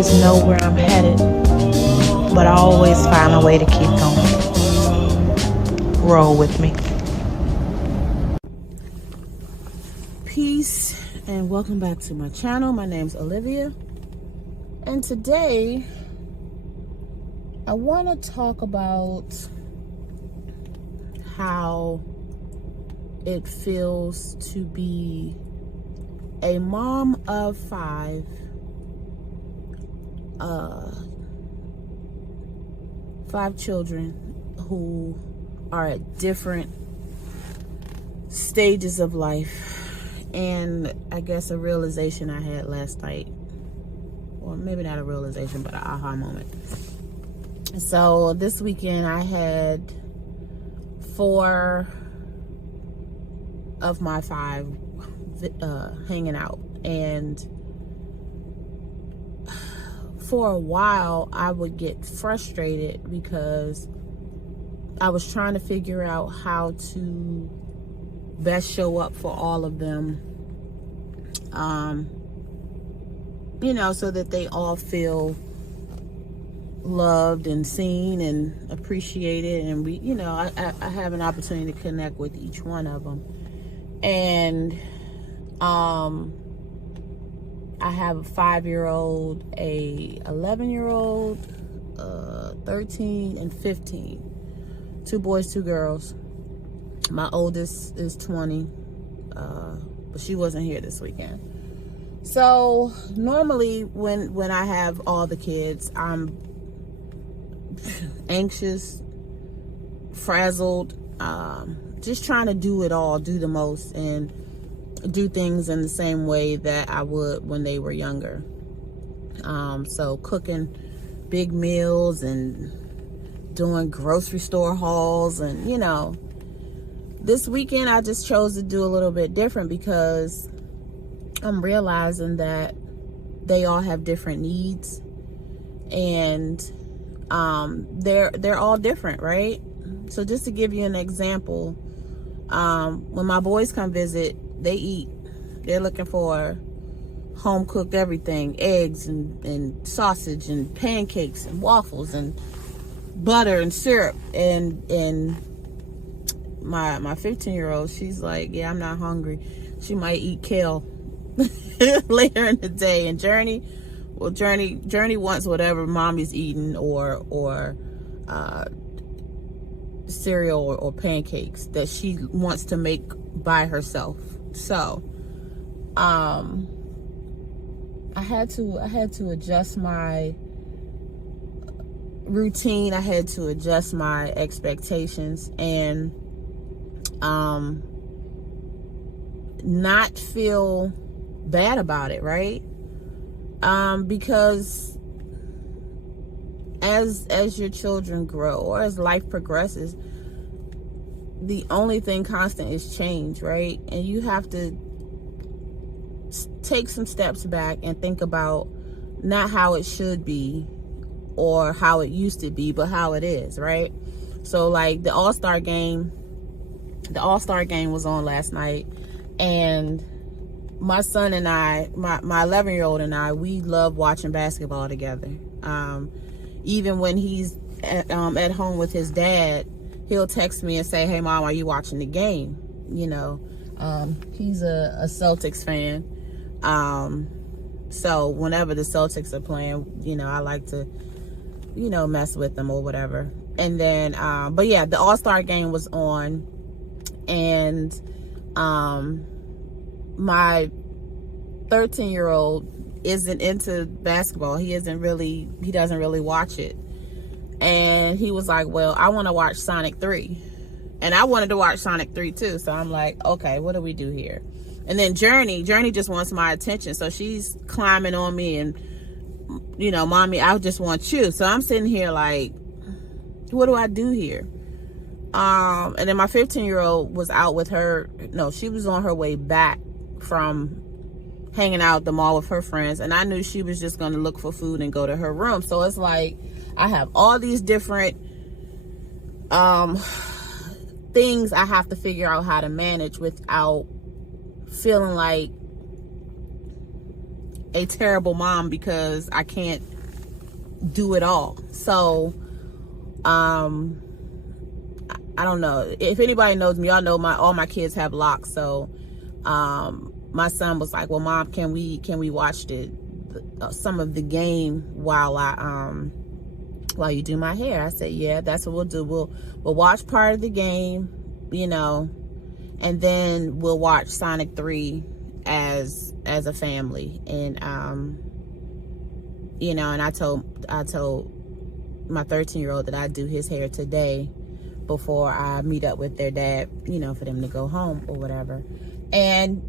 always know where I'm headed, but I always find a way to keep going. Roll with me. Peace and welcome back to my channel. My name's Olivia, and today I want to talk about how it feels to be a mom of 5, 5 children who are at different stages of life. And I guess a realization I had last night, or maybe not a realization, but an aha moment. So this weekend I had 4 of my 5 hanging out, and for a while I would get frustrated because I was trying to figure out how to best show up for all of them, so that they all feel loved and seen and appreciated, and I have an opportunity to connect with each one of them. And I have a 5-year-old, a 11-year-old, 13 and 15, 2 boys, 2 girls. My oldest is 20, but she wasn't here this weekend. So normally when I have all the kids, I'm anxious, frazzled, just trying to do it all, do the most, and do things in the same way that I would when they were younger. So cooking big meals and doing grocery store hauls, and this weekend I just chose to do a little bit different because I'm realizing that they all have different needs, and they're all different, right? So just to give you an example, when my boys come visit, they eat. They're looking for home cooked everything, eggs and sausage and pancakes and waffles and butter and syrup, and my 15-year-old, she's like, yeah, I'm not hungry. She might eat kale later in the day. And Journey wants whatever mommy's eating, or cereal or pancakes that she wants to make by herself. So I had to adjust my routine. I had to adjust my expectations, and not feel bad about it, right? Because as your children grow, or as life progresses, the only thing constant is change, right? And you have to take some steps back and think about not how it should be or how it used to be, but how it is, right? So like the All-Star game was on last night, and my son and I, my 11-year-old and I, we love watching basketball together. Even when he's at home with his dad, he'll text me and say, hey mom, are you watching the game? He's a Celtics fan. So whenever the Celtics are playing, I like to, mess with them or whatever. And then, but yeah, the All-Star game was on, and my 13-year-old isn't into basketball. He doesn't really watch it. And he was like, well, I want to watch Sonic 3. And I wanted to watch Sonic 3 too. So I'm like, okay, what do we do here? And then Journey just wants my attention. So she's climbing on me and, mommy, I just want you. So I'm sitting here like, what do I do here? And then my 15-year-old was out with her. No, she was on her way back from hanging out at the mall with her friends. And I knew she was just going to look for food and go to her room. So it's like, I have all these different things I have to figure out how to manage without feeling like a terrible mom because I can't do it all. So I don't know. If anybody knows me, y'all know all my kids have locks. So my son was like, well, Mom, can we watch some of the game while you do my hair? I said, yeah, that's what we'll do. We'll watch part of the game, you know, and then we'll watch Sonic 3 as a family. And you know, and I told my 13-year-old that I'd do his hair today before I meet up with their dad, you know, for them to go home or whatever. And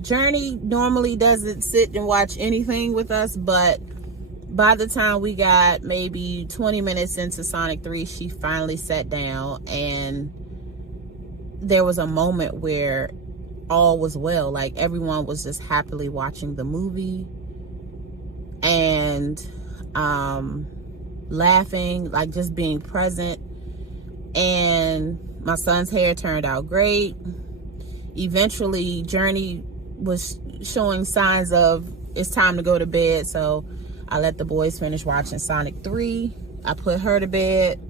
Journey normally doesn't sit and watch anything with us, but by the time we got maybe 20 minutes into Sonic 3, she finally sat down, and there was a moment where all was well. Like, everyone was just happily watching the movie and laughing, like just being present. And my son's hair turned out great. Eventually, Journey was showing signs of it's time to go to bed, so I let the boys finish watching Sonic 3. I put her to bed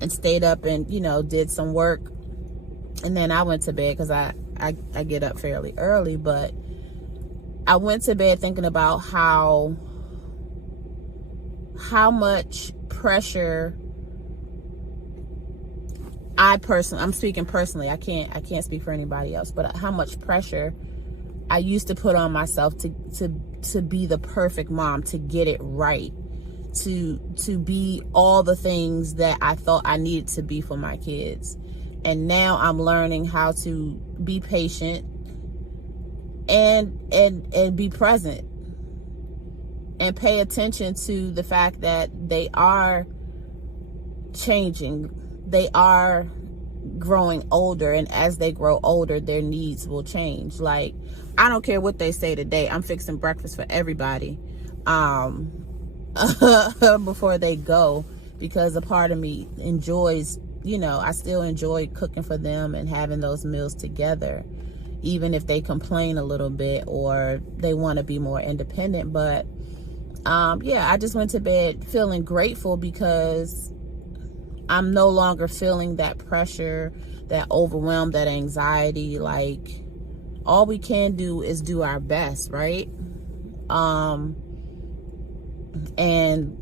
and stayed up and, you know, did some work. And then I went to bed because I get up fairly early, but I went to bed thinking about how much pressure I'm speaking personally. I can't speak for anybody else, but how much pressure I used to put on myself to be the perfect mom, to get it right, to be all the things that I thought I needed to be for my kids. And now I'm learning how to be patient and be present and pay attention to the fact that they are changing. They are growing older, and as they grow older, their needs will change. Like, I don't care what they say today. I'm fixing breakfast for everybody before they go, because a part of me enjoys, you know, I still enjoy cooking for them and having those meals together, even if they complain a little bit or they want to be more independent. But yeah, I just went to bed feeling grateful because I'm no longer feeling that pressure, that overwhelm, that anxiety. Like, all we can do is do our best, right? And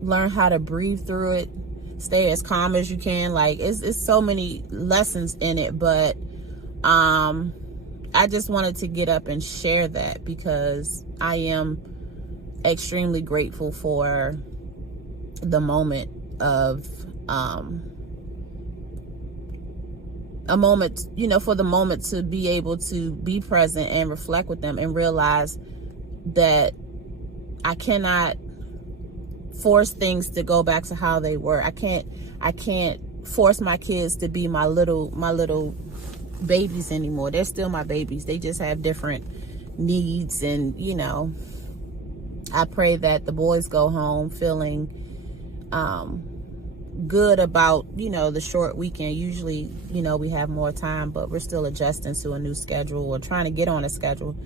learn how to breathe through it, stay as calm as you can. Like, it's so many lessons in it, but I just wanted to get up and share that because I am extremely grateful for the moment of a moment, you know, for the moment to be able to be present and reflect with them and realize that I cannot force things to go back to how they were. I can't force my kids to be my little babies anymore. They're still my babies. They just have different needs. And, you know, I pray that the boys go home feeling good about, you know, the short weekend. Usually, you know, we have more time, but we're still adjusting to a new schedule or trying to get on a schedule.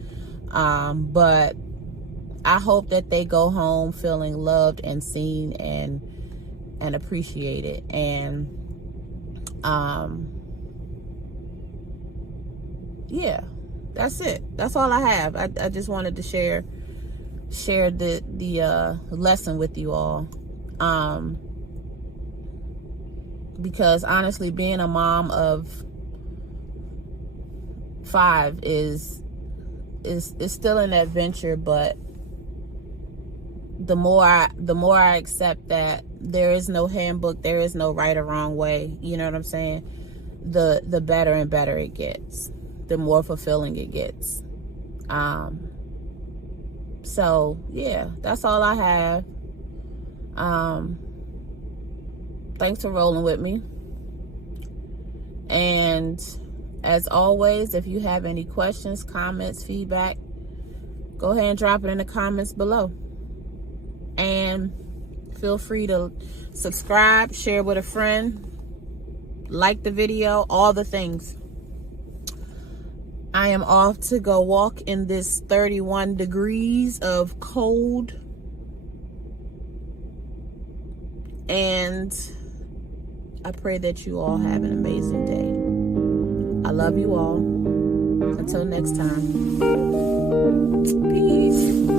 But I hope that they go home feeling loved and seen and appreciated. And yeah, that's it. That's all I have. I just wanted to share the lesson with you all. Because honestly, being a mom of 5 is still an adventure, but the more I accept that there is no handbook, there is no right or wrong way, you know what I'm saying? The better and better it gets, the more fulfilling it gets. So yeah, that's all I have. Thanks for rolling with me. And as always, if you have any questions, comments, feedback, go ahead and drop it in the comments below. And feel free to subscribe, share with a friend, like the video, all the things. I am off to go walk in this 31 degrees of cold. And I pray that you all have an amazing day. I love you all. Until next time. Peace.